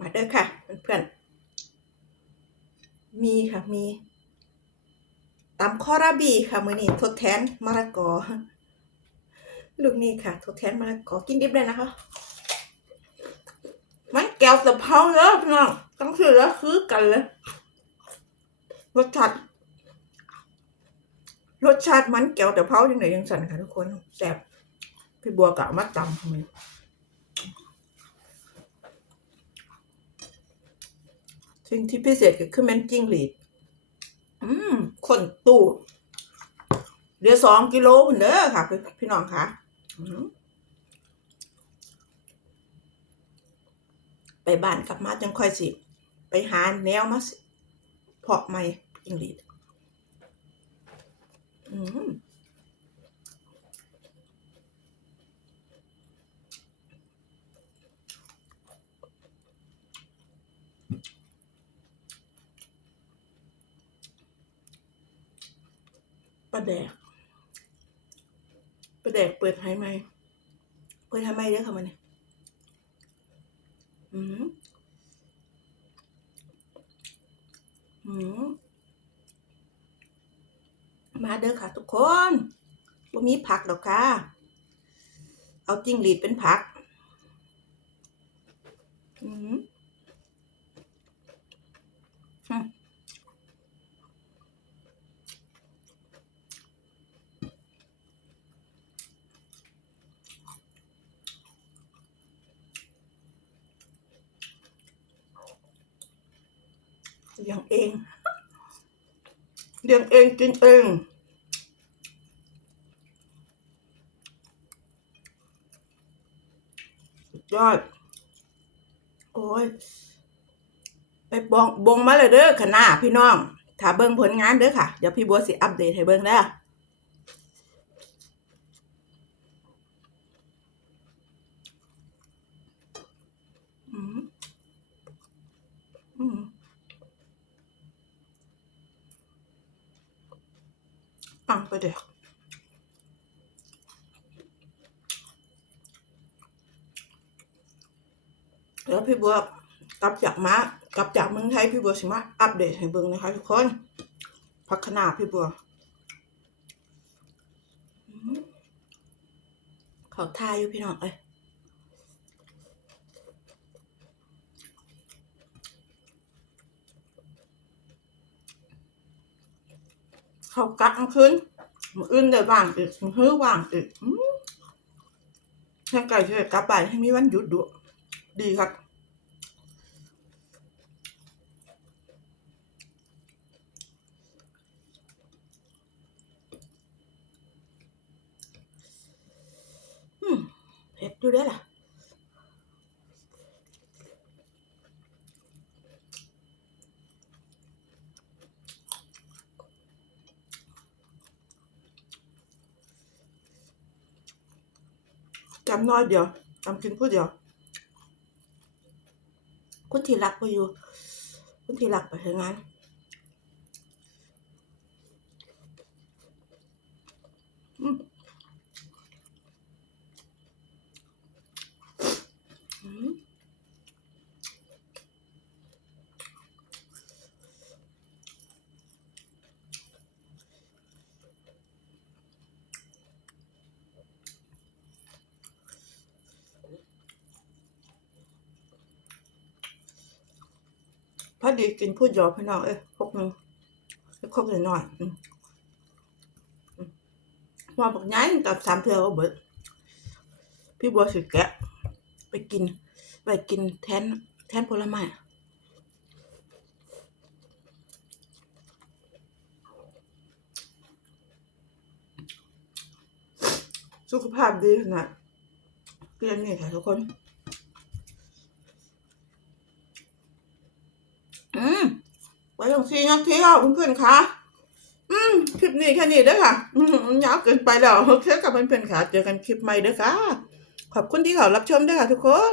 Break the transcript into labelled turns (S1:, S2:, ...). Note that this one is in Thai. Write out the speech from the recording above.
S1: มาเด้อค่ะ เพื่อนๆ มีค่ะมีตำข้อราบีค่ะมือนี้ทดแทนมะละกอ ลูกนี่ค่ะ ทดแทนมะละกอกินดิบเลยนะคะ มันแก้วสะเพราเด้อพี่น้องต้องซื้อแล้วซื้อกันเลยรสชาติรสชาติมันแก้วแต่เพราจังไหนยังสั่นค่ะทุกคนแซ่บพี่บัวกะมาตำทำไม สิ่งที่พิเศษก็คือแมนจิ้งหรีด อืมคนตู้เหลือสองกิโลหนเด้อค่ะพี่พี่น้องค่ะไปบ้านกลับมาจังค่อยสิ ไปหาแนวมาสิเพาะใหม่จิ้งหรีด อืม ประแดกประแดกเปิดให้ไหมเปิดให้ไหมเด้อค่ะมันนี่อืมอืมมาเด้อค่ะ ทุกคนว่ามีผักดอกค่ะ เอาจิ้งหรีดเป็นผัก อืมอืม เลี้ยงเองเลี้ยงเองกินเองยอด โอ้ย ไปบองบงมาเลยเด้อขนาพี่น้อง ถ้าเบิ่งผลงานเด้อค่ะ เดี๋ยวพี่บัวสิอัปเดตให้เบิ่งเด้อมอืม ปังไปเด้อเดี๋ยวพี่บัวกลับจากมากลับจากเมืองไทยพี่บัวสิมาอัปเดตให้เบิ่งนะคะทุกคน พักขนาพี่บัวเขาทายอยู่พี่น้องเอ้ยเขากักกลางคืน มืออื่นได้ว่างอีกมือฮื้อว่างอีกอืมแค่ไก่เฉยกลับไปให้มีวันหยุดดูดีครับเผ็ดดูได้อล่ะ จำน้อยเดียวจำกินผู้เดียว คุณที่รักไปอยู่ คุณที่รักไปเถอะงานอืมอืม พอดีกินพูดเดียวพี่น้องเอ้ยพกหนึ่งพกหน่อยๆอืมอืมว่าบอกย้ายกับสามเทือก็เบิดพี่บัวสิแกะ ไปกิน ไปกินแทนแทนผลไม้สุขภาพดีขนาดเรียนนี่ค่ะทุกคน อืมไว้ลงซีนาทีค่ะเพื่อนๆค่ะอืมคลิปนี้แค่นี้เด้อค่ะอืมยาวเกินไปแล้วโอเคกับเพื่อนๆค่ะ เจอกันคลิปใหม่เด้อค่ะ ขอบคุณที่เขารับชมด้วยค่ะทุกคน